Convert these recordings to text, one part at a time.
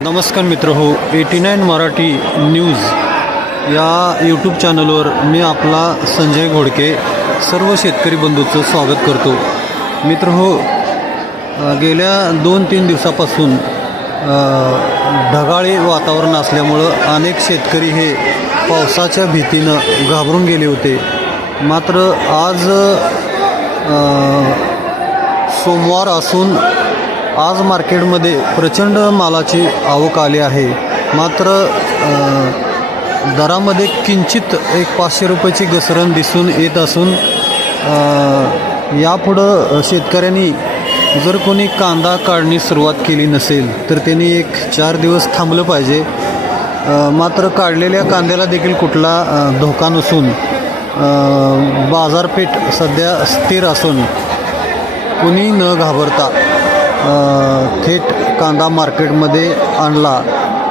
नमस्कार मित्र हो एटी नाईन मराठी न्यूज या यूट्यूब चॅनलवर मी आपला संजय घोडके सर्व शेतकरी बंधूचं स्वागत करतो. मित्र हो गेल्या दोन तीन दिवसापासून ढगाळे ढगाळी वातावरण असल्यामुळं अनेक शेतकरी हे पावसाच्या भीतीनं घाबरून गेले होते. मात्र आज सोमवार असून आज मार्केटमध्ये प्रचंड मालाची आवक आली आहे. मात्र दरामध्ये किंचित एक पाचशे रुपयाची घसरण दिसून येत असून यापुढं शेतकऱ्यांनी जर कोणी कांदा काढणी सुरुवात केली नसेल तर त्यांनी एक चार दिवस थांबलं पाहिजे. मात्र काढलेल्या कांद्याला देखील कुठला धोका नसून बाजारपेठ सध्या स्थिर असून कुणी न घाबरता थेट कांदा मार्केटमध्ये आणला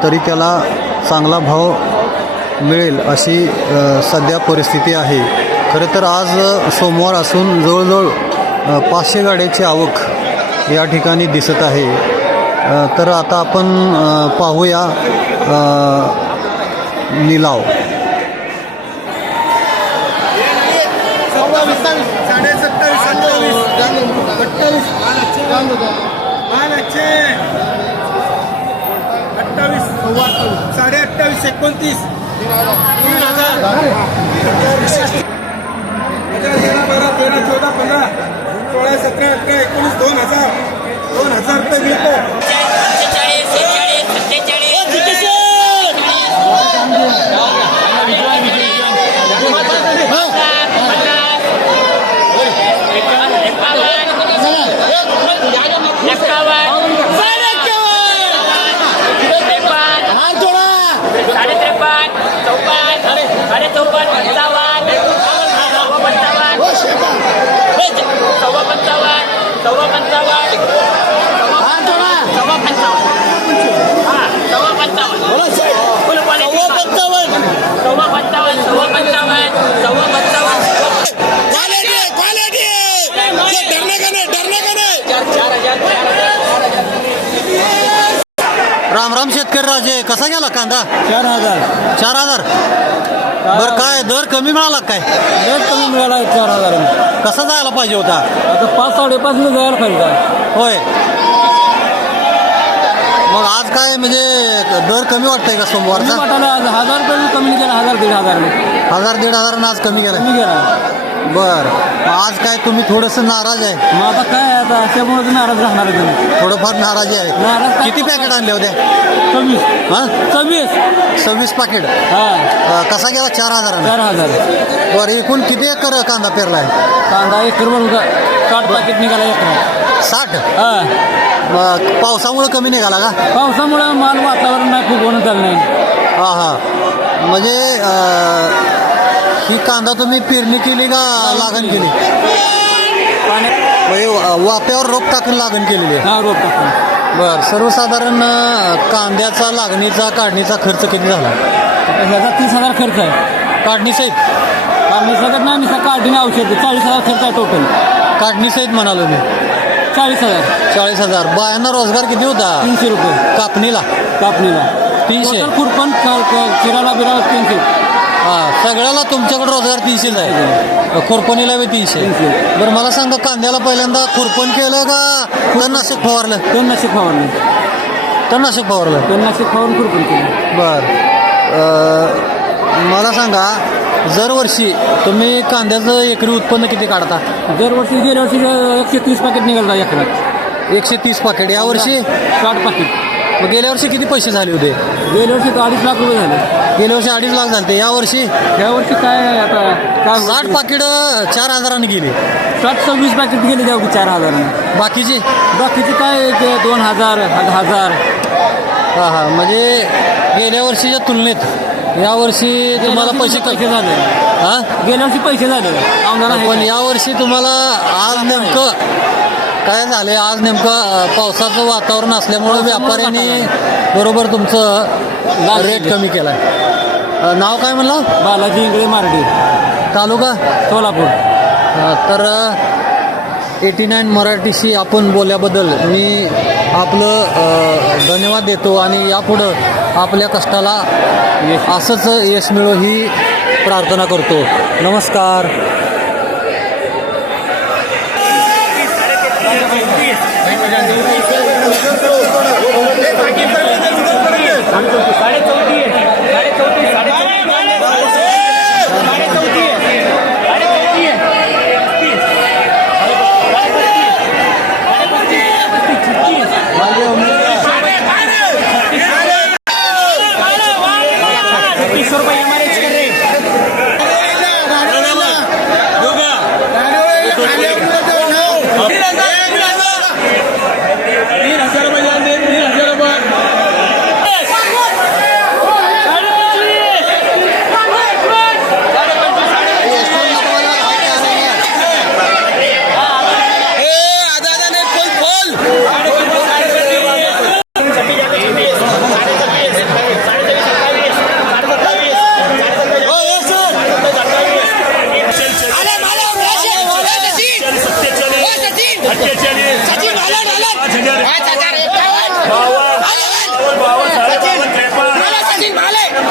तरी त्याला चांगला भाव मिळेल अशी सध्या परिस्थिती आहे. खरं तर आज सोमवार असून जवळजवळ पाचशे गाड्याची आवक या ठिकाणी दिसत आहे. तर आता आपण पाहूया निलाव. साडे सत्तावीस अठ्ठावीस माल अठ्ठावीस साडे अठ्ठावीस एकोणतीस. तीन हजार. हजार तेरा बारा तेरा चौदा पंधरा. सोळा सतरा अठरा एकोणीस दोन हजार. Sawa Pantawan. Wala, ah, sir. Wala, Sawa Pantawan. Sawa Pantawan. Sawa Pantawan. Ah, शेतकरी राजे कसा गेला कांदा? चार हजार. चार हजार? बरं काय दर कमी मिळाला काय? रेट कमी मिळाला चार हजार. कसा जायला पाहिजे होता? आता पाच साडेपाच न जायला पाहिजे? होय. मग आज काय म्हणजे दर कमी वाटतंय का कमी सोमवारचा वाटायला आज हजार रुपये कमी केला हजार दीड हजार हजार दीड हजार आज कमी गेला गेला बर. आज काय तुम्ही थोडंसं नाराज आहे? मग आता काय आता? अशामुळे नाराज राहणार तुम्ही. थोडंफार नाराजी आहे. काय? किती पॅकेट आणले होते सव्वीस. हा? सव्वीस. सव्वीस पाकिट हा. कसा गेला? चार हजारानं? चार हजार. बरं एकूण किती एकर कांदा पेरलाय? कांदा एकर भरून का? साठ पाकिट निघाला एकर. साठ? हा. मग पावसामुळे कमी निघाला का? पावसामुळे माल वातावरण नाही खूप होणं चाललं नाही. हा हा. म्हणजे अं, ही कांदा तुम्ही पेरणी केली का लागण केली? पाण्यात म्हणजे वा- वाफ्यावर रोप टाकून लागण केलेली आहे. हा रोप टाकून. बर सर्वसाधारण कांद्याचा लागणीचा काढणीचा खर्च किती झाला? ह्याचा तीस हजार खर्च आहे. काढणी सहित? काढणी सगळं नाही नुसतं काढणी औषध चाळीस हजार खर्च आहे टोटल काढणी सहित म्हणालो मी. चाळीस हजार. चाळीस हजार. बायांना रोजगार किती होता? तीनशे रुपये. कापणीला. कापणीला. तीनशे. टोटल खुरपण क- क- किराणा बिराणा तीनशे. हा सगळ्याला तुमच्याकडे रोजगार तीनशेच आहे. खुरपणीला बी तीनशे तीनशे. बरं मला सांगा कांद्याला पहिल्यांदा खुरपण केलं का तणनाशक फवारलं? दोन नाशिक फवारणी तणनाशक फवारलं. दोन नाशिक फवारून खुरपण केलं. बर. मला सांगा दरवर्षी तुम्ही कांद्याचं एकरी उत्पन्न किती काढता? दरवर्षी गेल्या वर्षी एकशे तीस पॅकेट निघाला एकरात. एकशे तीस पाकिट यावर्षी साठ पाकिट मग गेल्या वर्षी किती पैसे झाले होते? गेल्या वर्षी तर अडीच लाख रुपये झाले. गेल्या वर्षी अडीच लाख झाले या वर्षी? या वर्षी काय आहे आता? काय साठ पाकिट चार हजाराने गेली. साठ सव्वीस पॅकेट गेले द्या की चार हजाराने. बाकीची? बाकीचे काय ते दोन हजार हजार. हा हा. म्हणजे गेल्या वर्षीच्या तुलनेत या वर्षी तुम्हाला पैसे पैसे कमी झाले? हा? गेल्या वर्षी पैसे झाले. आमदार पण यावर्षी तुम्हाला आज नेमकं काय झाले आज नेमकं पावसाचं वातावरण असल्यामुळं व्यापाऱ्यांनी बरोबर तुमचं रेट कमी केलाय. अ, नाव काय म्हणलं? बालाजी इंगळे मारडी. तालुका? सोलापूर. तर एटी नाईन मराठीशी आपण बोलल्याबद्दल मी आपलं धन्यवाद देतो आणि यापुढं आपल्या कष्टाला असंच यश मिळो ही प्रार्थना करतो. नमस्कार. साडे चौतीस साडे चौतीस साडे साडे चौतीस साडे चौतीस पस्तीस साडे पस्तीस साडे पस्तीस छत्तीस रुपये एम आर एच कर रे तीन हजार रुपये जाऊन दे तीन हजार रुपये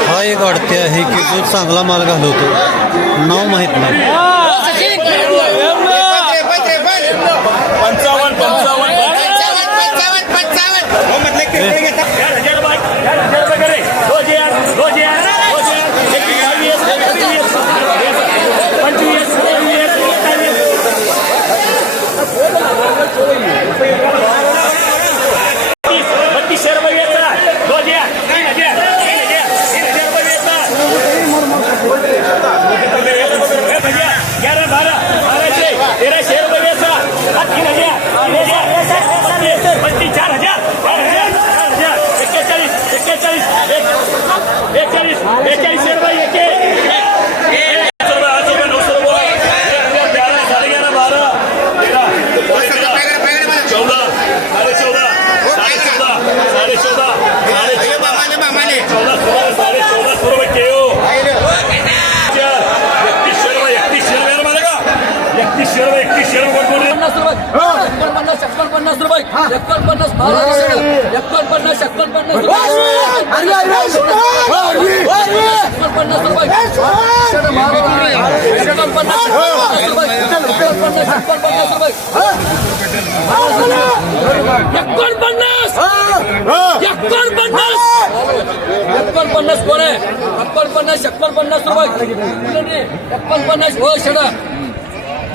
हा एक अडते आहे की जो चांगला माल घालवतो. नाव माहीत नाही पंचावन्न पंचावन्न हो म्हटलं किती घेता हजार रुपये हजार रुपये करे रोज यार रोज यार रोज यार एकवीस एकवीस पंचवीस सत्तावीस अठ्ठावीस तीस बत्तीसशे रुपये वेचला रोज यार तीन हजार तीन हजार तीन हजार रुपये वेचला एक हजार ग्यारह बारह बाराशे तेराशे रुपये वेचला हा तीन हजार तीन हजार बत्तीस चार हजार चार हजार चार हजार एक्केचाळीस एक्केचाळीस एक बेचाळीस बेचाळीसशे रुपये एके आठशे रुपये आठशे रुपये नऊशे रुपये एक हजार ग्यारह साडे ग्यारह बारह तेरह चौदा साडे चौदा साडे चौदा साडे चौदा साडे चौदा चौदा सोळा साडे चौदा सौ रुपये ठेव एकतीसशे रुपये एकतीसशे रुपये मला का एकतीसशे रुपये एकतीसशे रुपये कोण पन्नास रुपये एकोणपन्नास एकोणपन्नास एकोणपन्नास एकोणपन्नास रुपये. एकोणपन्नास एकोणपन्नास रुपये. एकोणपन्नास एकोणपन्नास एकोणपन्नास. कोण आहे एकोणपन्नास. एकोणपन्नास रुपये. एकोणपन्नास. हो शेडा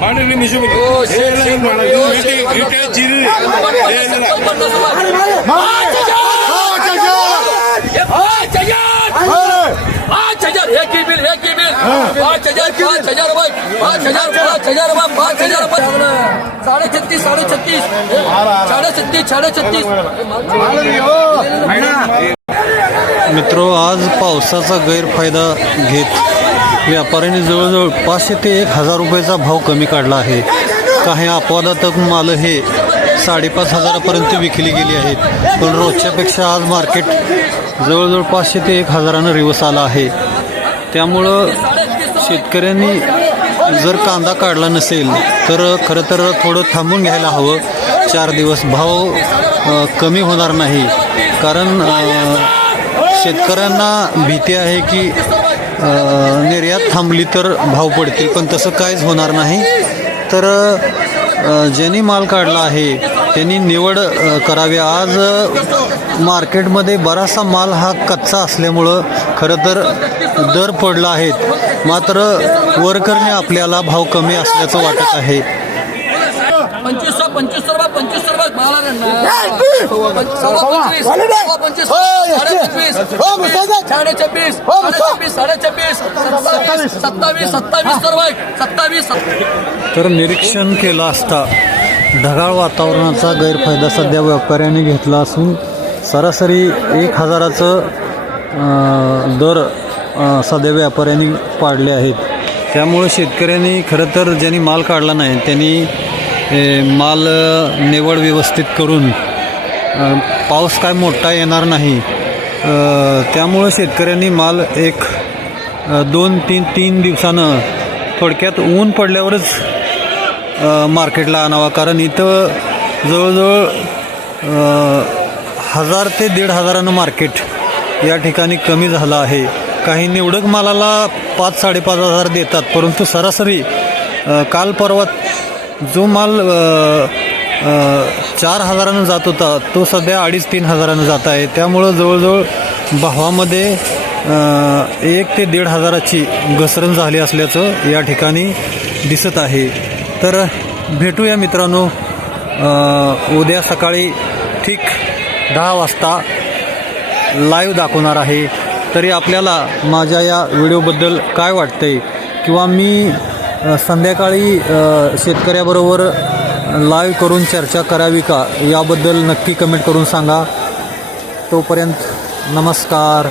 हो शेड पाच हजार पाच हजार ही ही पाच पाच रुपये पाच हजार पाच हजार रुपये पाच हजार रुपये साडे छत्तीस साडे छत्तीस साडे छत्तीस साडे छत्तीस मित्रो आज पावसाचा गैरफायदा घेत व्यापाऱ्यांनी जवळजवळ पाचशे ते एक हजार रुपयाचा भाव कमी काढला आहे. काही अपवादात्मक मालं हे साडेपाच हजारापर्यंत विकली गेली आहेत. पण रोजच्यापेक्षा आज मार्केट जवळजवळ पाचशे ते एक हजारानं रिवर्स आला आहे. त्यामुळं शेतकऱ्यांनी जर कांदा काढला नसेल तर खरं तर थोडं थांबून घ्यायला हवं. चार दिवस भाव कमी होणार नाही. कारण शेतकऱ्यांना भीती आहे की निर्यात थांबली तर भाव पडतील पण तसं काहीच होणार नाही. तर ज्यांनी माल काढला आहे त्यांनी निवड करावी. आज मार्केटमध्ये बराचसा माल हा कच्चा असल्यामुळं खरं तर दर पडला आहेत मात्र वर्करने आपल्याला भाव कमी असल्याचं वाटत आहे. पंचवीस सौ पंचवीस रुपये पंचवीस रुपये माला पंचवीस पंचवीस साडे पंचवीस साडे छब्बीस साडे छब्बीस साडे छब्बीस सत्तावीस सत्तावीस सत्तावीस रुपये सत्तावीस तर निरीक्षण केलं असता ढगाळ वातावरणाचा गैरफायदा सध्या व्यापाऱ्यांनी घेतला असून सरासरी एक हजाराचं दर सध्या व्यापाऱ्यांनी पाडले आहेत. त्यामुळे शेतकऱ्यांनी खरं तर ज्यांनी माल काढला नाही त्यांनी माल निवड व्यवस्थित करून पाऊस काय मोठा येणार नाही त्यामुळं शेतकऱ्यांनी माल एक दोन तीन तीन दिवसानं थोडक्यात ऊन पडल्यावरच मार्केटला आणावा. कारण इथं जवळजवळ हजार ते दीड हजारानं मार्केट या ठिकाणी कमी झालं आहे. काही निवडक मालाला पाच साडेपाच हजार देतात परंतु सरासरी काल परवा जो माल चार हजारानं जात होता तो सध्या अडीच तीन हजारानं जात आहे. त्यामुळं जवळजवळ भावामध्ये एक ते दीड हजाराची घसरण झाली असल्याचं या ठिकाणी दिसत आहे. तर भेटूया मित्रांनो उद्या सकाळी ठीक दहा वाजता लाईव्ह दाखवणार आहे. तरी आपल्याला माझ्या या व्हिडिओबद्दल काय वाटतंय? किंवा मी संध्याकाळी शेतकऱ्याबरोबर लाईव्ह करून चर्चा करावी का? याबद्दल नक्की कमेंट करून सांगा. तोपर्यंत नमस्कार.